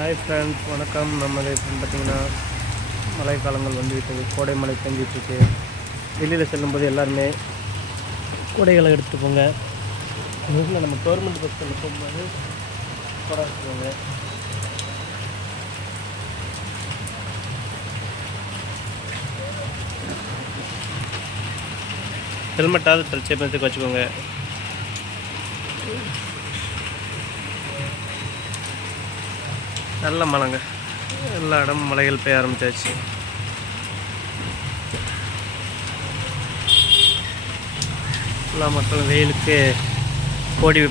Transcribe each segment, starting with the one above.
Hi friends, வணக்கம். நம்மளது இப்போ பார்த்திங்கன்னா மழைக்காலங்கள் வந்துவிட்டது. கோடை மழை பெஞ்சிட்ருக்கு. வெளியில் செல்லும்போது எல்லாருமே கொடைகளை எடுத்துகிட்டு போங்க. வீட்டில் நம்ம கவர்மெண்ட் பஸ்ஸில் போகும்போது கொடை எடுத்துக்கோங்க. ஹெல்மெட்டாவது பிரச்சனைக்கு வச்சுக்கோங்க. நல்ல மழைங்க, எல்லா இடமும் மலைகள் பெய்ய ஆரம்பிச்சாச்சு. எல்லா மக்களும் வெயிலுக்கு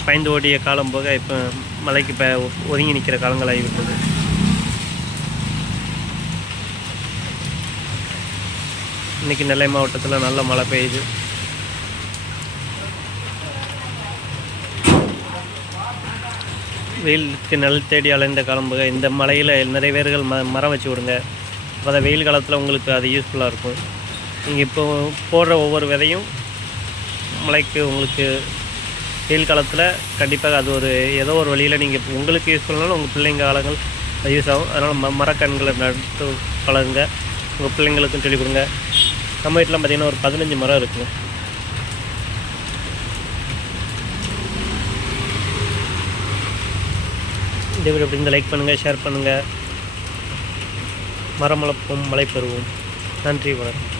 பயந்து ஓடிய காலம் போக இப்போ மலைக்கு ஒதுங்கி நிற்கிற காலங்கள் ஆகிவிட்டது. இன்றைக்கி நெல்லை மாவட்டத்தில் நல்ல மழை பெய்யுது. வெயிலுக்கு நெல் தேடி அலைந்த காலம் போக இந்த மலையில் நிறைய பேர்கள் மரம் வச்சு விடுங்க. அப்போ தான் வெயில் காலத்தில் உங்களுக்கு அது யூஸ்ஃபுல்லாக இருக்கும். நீங்கள் இப்போ போடுற ஒவ்வொரு விதையும் மழைக்கு உங்களுக்கு வெயில் காலத்தில் கண்டிப்பாக அது ஏதோ ஒரு வழியில் நீங்கள் உங்களுக்கு யூஸ்ஃபுல்லானாலும் உங்கள் பிள்ளைங்க காலங்கள் யூஸ் ஆகும். அதனால் மரக்கன்களை நட்டு பழகுங்க, உங்கள் பிள்ளைங்களுக்கும் சொல்லிக் கொடுங்க. நம்ம வீட்டில் பார்த்திங்கன்னா ஒரு 15 மரம் இருக்குங்க. இந்த வீடியோ எப்படி லைக் பண்ணுங்கள், ஷேர் பண்ணுங்கள். மரம் வளர்ப்போம், மழை பெறுவோம். நன்றி, வணக்கம்.